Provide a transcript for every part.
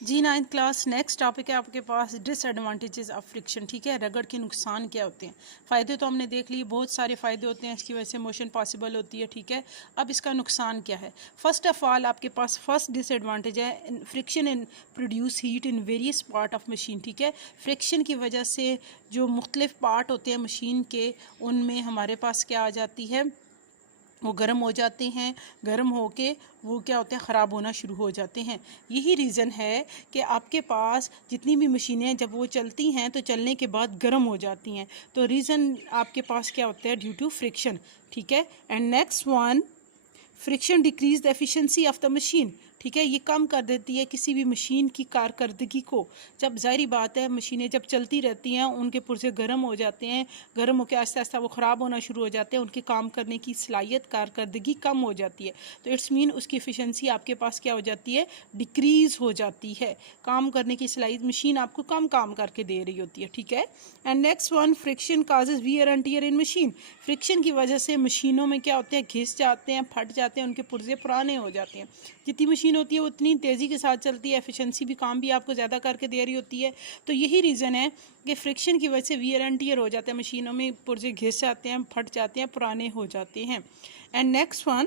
जी 9th class next topic है आपके पास disadvantages of friction. ठीक है, रगड़ के नुकसान क्या होते हैं। फ़ायदे तो हमने देख लिए, बहुत सारे फ़ायदे होते हैं, इसकी वजह से मोशन पॉसिबल होती है। ठीक है, अब इसका नुकसान क्या है। फर्स्ट ऑफ ऑल आपके पास फर्स्ट डिसएडवांटेज है friction in produce heat in various part of machine. ठीक है, फ्रिक्शन की वजह से जो मुख्तलिफ पार्ट होते हैं मशीन के, उनमें हमारे पास क्या आ जाती है, वो गर्म हो जाते हैं। गर्म होके वो क्या होते हैं, ख़राब होना शुरू हो जाते हैं। यही रीज़न है कि आपके पास जितनी भी मशीनें जब वो चलती हैं तो चलने के बाद गर्म हो जाती हैं। तो रीज़न आपके पास क्या होता है, ड्यू टू फ्रिक्शन। ठीक है, and next one, friction decrease the efficiency of the machine. ठीक है, ये कम कर देती है किसी भी मशीन की कारकर्दगी को। जब ज़ाहिर बात है मशीनें जब चलती रहती हैं उनके पुर्जे गर्म हो जाते हैं, गर्म होकर आहिस्ता आहिस्ता वो ख़राब होना शुरू हो जाते हैं, उनके काम करने की सलाहियत कारकर्दगी कम हो जाती है। तो इट्स मीन उसकी एफिशिएंसी आपके पास क्या हो जाती है, डिक्रीज़ हो जाती है। काम करने की सलाहियत, मशीन आपको कम काम करके दे रही होती है। ठीक है, and next one, friction causes wear and tear in machine. Friction की वजह से मशीनों में क्या होते हैं, घिस जाते हैं, फट जाते हैं, उनके पुर्जे पुराने हो जाते हैं। जितनी मशीन होती है उतनी तेज़ी के साथ चलती है, एफिशिएंसी भी, काम भी आपको ज़्यादा करके दे रही होती है। तो यही रीज़न है कि फ्रिक्शन की वजह से वियर एंड टियर हो जाते हैं, मशीनों में पुर्जे घिस जाते हैं, फट जाते हैं, पुराने हो जाते हैं। And next one,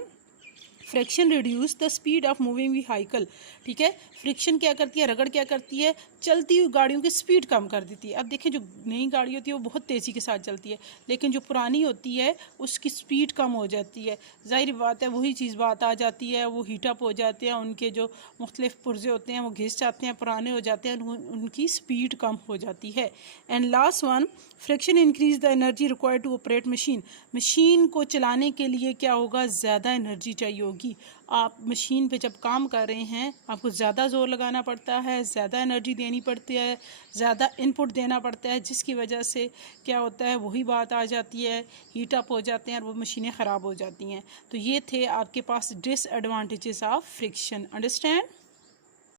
friction reduce the speed of moving vehicle. ठीक है, फ्रिक्शन क्या करती है, रगड़ क्या करती है, चलती हुई गाड़ियों की स्पीड कम कर देती है। अब देखें, जो नई गाड़ी होती है वो बहुत तेज़ी के साथ चलती है, लेकिन जो पुरानी होती है उसकी स्पीड कम हो जाती है। ज़ाहिर बात है वही चीज़ बात आ जाती है, वो हीटअप हो जाते हैं, उनके जो मुख्तलिफ पुर्जे होते हैं वो घिस जाते हैं, पुराने हो जाते हैं, उनकी स्पीड कम हो जाती है। And last one, friction increase the energy required to operate machine. Machine को चलाने के लिए क्या होगा, ज़्यादा एनर्जी चाहिए होगी। आप मशीन पे जब काम कर रहे हैं आपको ज़्यादा ज़ोर लगाना पड़ता है, ज़्यादा एनर्जी देनी पड़ती है, ज़्यादा इनपुट देना पड़ता है, जिसकी वजह से क्या होता है, वही बात आ जाती है, हीट अप हो जाते हैं और वो मशीनें ख़राब हो जाती हैं। तो ये थे आपके पास डिसएडवांटेजेस ऑफ फ्रिक्शन। अंडरस्टैंड।